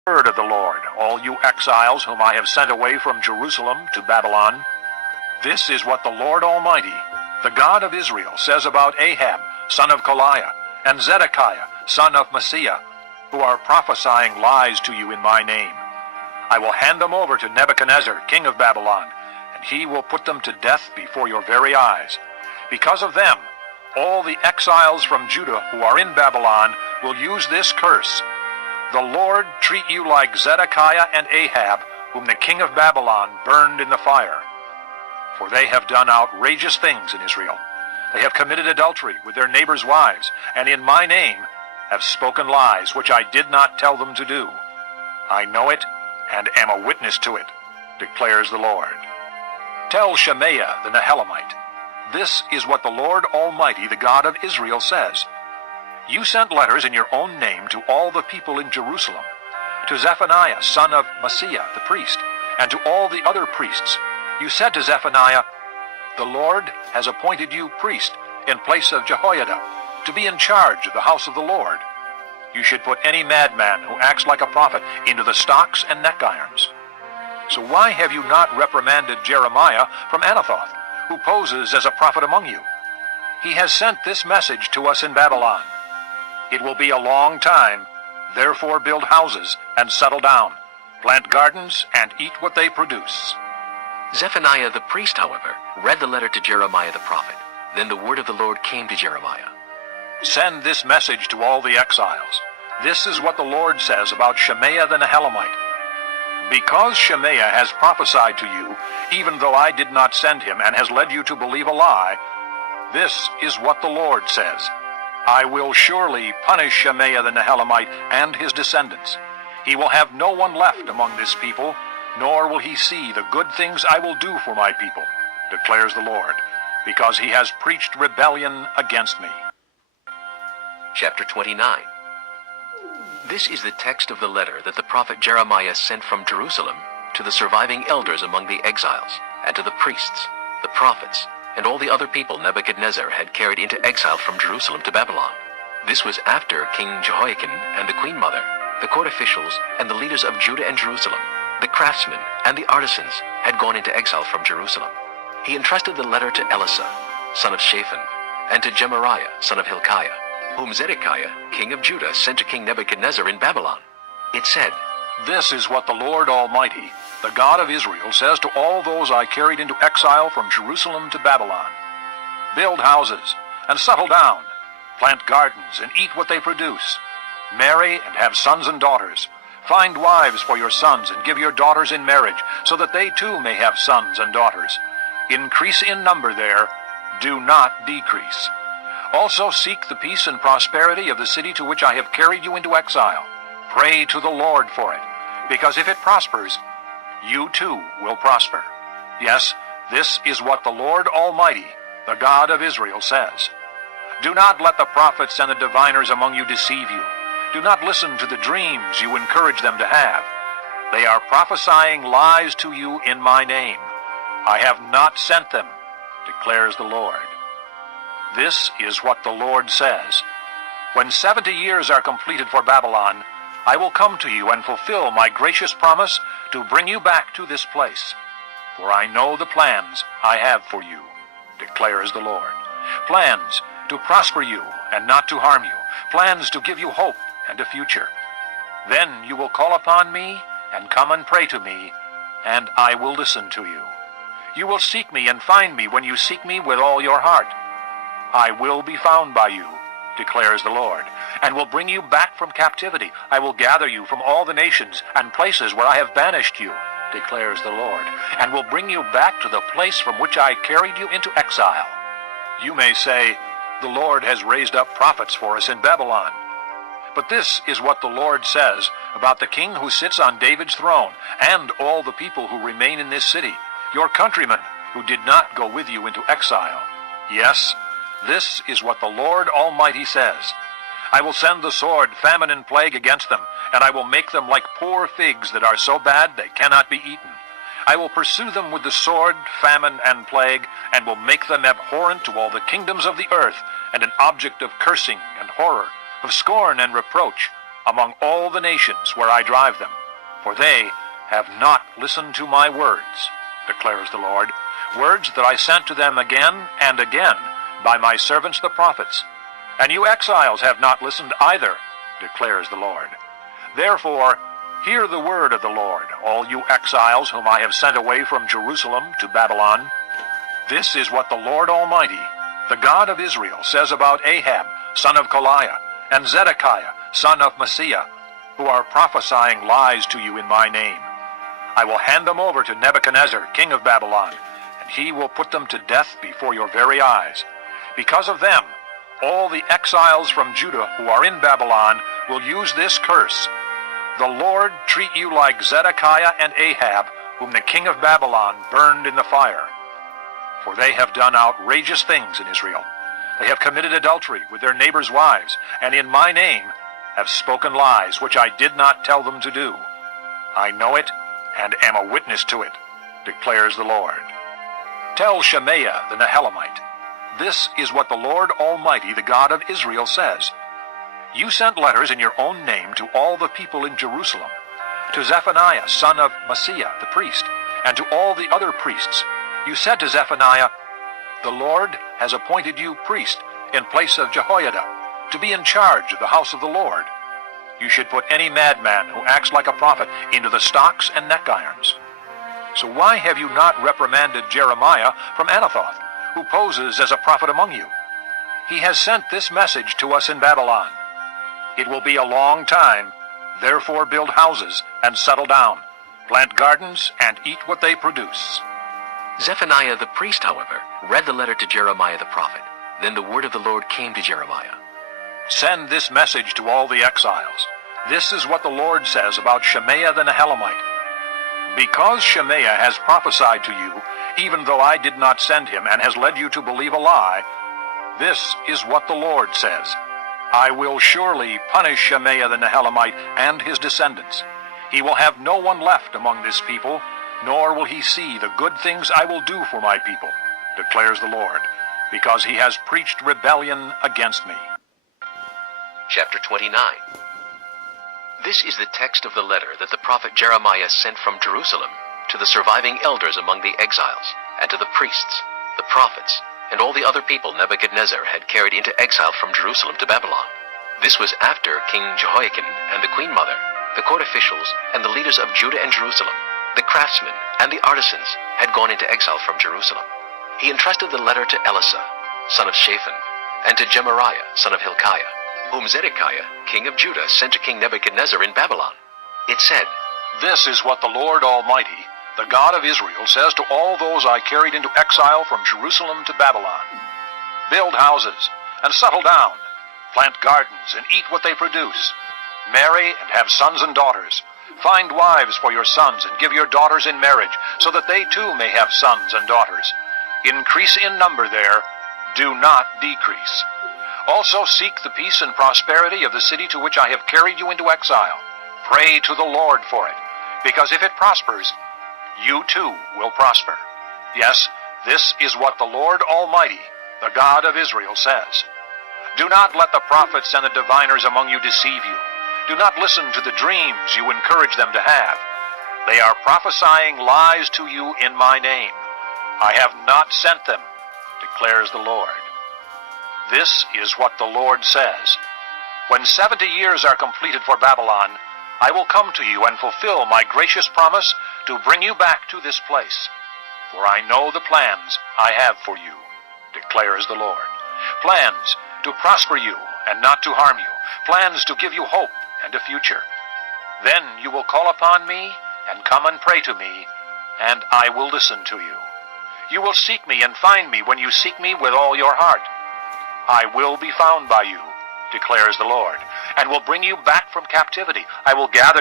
Word of the Lord, all you exiles whom I have sent away from Jerusalem to Babylon. This is what the Lord Almighty, the God of Israel, says about Ahab, son of Koliah, and Zedekiah, son of Maaseiah, who are prophesying lies to you in my name. I will hand them over to Nebuchadnezzar, king of Babylon, and he will put them to death before your very eyes. Because of them, all the exiles from Judah who are in Babylon will use this curse: the Lord treat you like Zedekiah and Ahab, whom the king of Babylon burned in the fire. For they have done outrageous things in Israel. They have committed adultery with their neighbors' wives, and in my name have spoken lies which I did not tell them to do. I know it, and am a witness to it, declares the Lord. Tell Shemaiah the Nehelamite, this is what the Lord Almighty, the God of Israel, says. You sent letters in your own name to all the people in Jerusalem, to Zephaniah, son of Maaseiah, the priest, and to all the other priests. You said to Zephaniah, the Lord has appointed you priest in place of Jehoiada, to be in charge of the house of the Lord. You should put any madman who acts like a prophet into the stocks and neck irons. So why have you not reprimanded Jeremiah from Anathoth, who poses as a prophet among you? He has sent this message to us in Babylon. It will be a long time, therefore build houses and settle down, plant gardens and eat what they produce. Zephaniah the priest, however, read the letter to Jeremiah the prophet. Then the word of the Lord came to Jeremiah. Send this message to all the exiles. This is what the Lord says about Shemaiah the Nehelamite. Because Shemaiah has prophesied to you, even though I did not send him, and has led you to believe a lie, this is what the Lord says. I will surely punish Shemaiah the Nehelamite and his descendants. He will have no one left among this people, nor will he see the good things I will do for my people, declares the Lord, because he has preached rebellion against me. Chapter 29. This is the text of the letter that the prophet Jeremiah sent from Jerusalem to the surviving elders among the exiles, and to the priests, the prophets, and all the other people Nebuchadnezzar had carried into exile from Jerusalem to Babylon. This was after King Jehoiakim and the queen mother, the court officials, and the leaders of Judah and Jerusalem, the craftsmen and the artisans, had gone into exile from Jerusalem. He entrusted the letter to Elisha, son of Shaphan, and to Gemariah, son of Hilkiah, whom Zedekiah, king of Judah, sent to King Nebuchadnezzar in Babylon. It said, This is what the Lord Almighty, the God of Israel, says to all those I carried into exile from Jerusalem to Babylon. Build houses and settle down, plant gardens and eat what they produce. Marry and have sons and daughters. Find wives for your sons and give your daughters in marriage, so that they too may have sons and daughters. Increase in number there, do not decrease. Also seek the peace and prosperity of the city to which I have carried you into exile. Pray to the Lord for it, because if it prospers, you too will prosper. Yes, this is what the Lord Almighty, the God of Israel, says. Do not let the prophets and the diviners among you deceive you. Do not listen to the dreams you encourage them to have. They are prophesying lies to you in my name. I have not sent them, declares the Lord. This is what the Lord says. When 70 years are completed for Babylon, I will come to you and fulfill my gracious promise to bring you back to this place. For I know the plans I have for you, declares the Lord. Plans to prosper you and not to harm you. Plans to give you hope and a future. Then you will call upon me and come and pray to me, and I will listen to you. You will seek me and find me when you seek me with all your heart. I will be found by you, declares the Lord, and will bring you back from captivity. I will gather you from all the nations and places where I have banished you, declares the Lord, and will bring you back to the place from which I carried you into exile. You may say, the Lord has raised up prophets for us in Babylon. But this is what the Lord says about the king who sits on David's throne, and all the people who remain in this city, your countrymen who did not go with you into exile. Yes, this is what the Lord Almighty says. I will send the sword, famine, and plague against them, and I will make them like poor figs that are so bad they cannot be eaten. I will pursue them with the sword, famine, and plague, and will make them abhorrent to all the kingdoms of the earth, and an object of cursing and horror, of scorn and reproach, among all the nations where I drive them, for they have not listened to my words, declares the Lord, words that I sent to them again and again by my servants the prophets. And you exiles have not listened either, declares the Lord. Therefore, hear the word of the Lord, all you exiles whom I have sent away from Jerusalem to Babylon. This is what the Lord Almighty, the God of Israel, says about Ahab, son of Koliah, and Zedekiah, son of Maaseiah, who are prophesying lies to you in my name. I will hand them over to Nebuchadnezzar, king of Babylon, and he will put them to death before your very eyes. Because of them, all the exiles from Judah who are in Babylon will use this curse. The Lord treat you like Zedekiah and Ahab, whom the king of Babylon burned in the fire. For they have done outrageous things in Israel. They have committed adultery with their neighbors' wives, and in my name have spoken lies which I did not tell them to do. I know it, and am a witness to it, declares the Lord. Tell Shemaiah the Nehelamite, this is what the Lord Almighty, the God of Israel, says. You sent letters in your own name to all the people in Jerusalem, to Zephaniah, son of Maaseiah, the priest, and to all the other priests. You said to Zephaniah, the Lord has appointed you priest in place of Jehoiada, to be in charge of the house of the Lord. You should put any madman who acts like a prophet into the stocks and neck irons. So why have you not reprimanded Jeremiah from Anathoth, who poses as a prophet among you? He has sent this message to us in Babylon. It will be a long time, therefore build houses and settle down, plant gardens and eat what they produce. Zephaniah the priest, however, read the letter to Jeremiah the prophet. Then the word of the Lord came to Jeremiah. Send this message to all the exiles. This is what the Lord says about Shemaiah the Nehelamite. Because Shemaiah has prophesied to you, even though I did not send him, and has led you to believe a lie, this is what the Lord says. I will surely punish Shemaiah the Nehelamite and his descendants. He will have no one left among this people, nor will he see the good things I will do for my people, declares the Lord, because he has preached rebellion against me. Chapter 29. This is the text of the letter that the prophet Jeremiah sent from Jerusalem to the surviving elders among the exiles, and to the priests, the prophets, and all the other people Nebuchadnezzar had carried into exile from Jerusalem to Babylon. This was after King Jehoiakim and the queen mother, the court officials, and the leaders of Judah and Jerusalem, the craftsmen and the artisans, had gone into exile from Jerusalem. He entrusted the letter to Elisha, son of Shaphan, and to Gemariah, son of Hilkiah, whom Zedekiah, king of Judah, sent to King Nebuchadnezzar in Babylon. It said, This is what the Lord Almighty, the God of Israel, says to all those I carried into exile from Jerusalem to Babylon. Build houses and settle down, plant gardens and eat what they produce. Marry and have sons and daughters. Find wives for your sons and give your daughters in marriage, so that they too may have sons and daughters. Increase in number there, do not decrease. Also seek the peace and prosperity of the city to which I have carried you into exile. Pray to the Lord for it, because if it prospers, you too will prosper. Yes, this is what the Lord Almighty, the God of Israel, says. Do not let the prophets and the diviners among you deceive you. Do not listen to the dreams you encourage them to have. They are prophesying lies to you in my name. I have not sent them, declares the Lord. This is what the Lord says. When 70 years are completed for Babylon, I will come to you and fulfill my gracious promise to bring you back to this place. For I know the plans I have for you, declares the Lord. Plans to prosper you and not to harm you. Plans to give you hope and a future. Then you will call upon me and come and pray to me, and I will listen to you. You will seek me and find me when you seek me with all your heart. I will be found by you, declares the Lord, and will bring you back from captivity. I will gather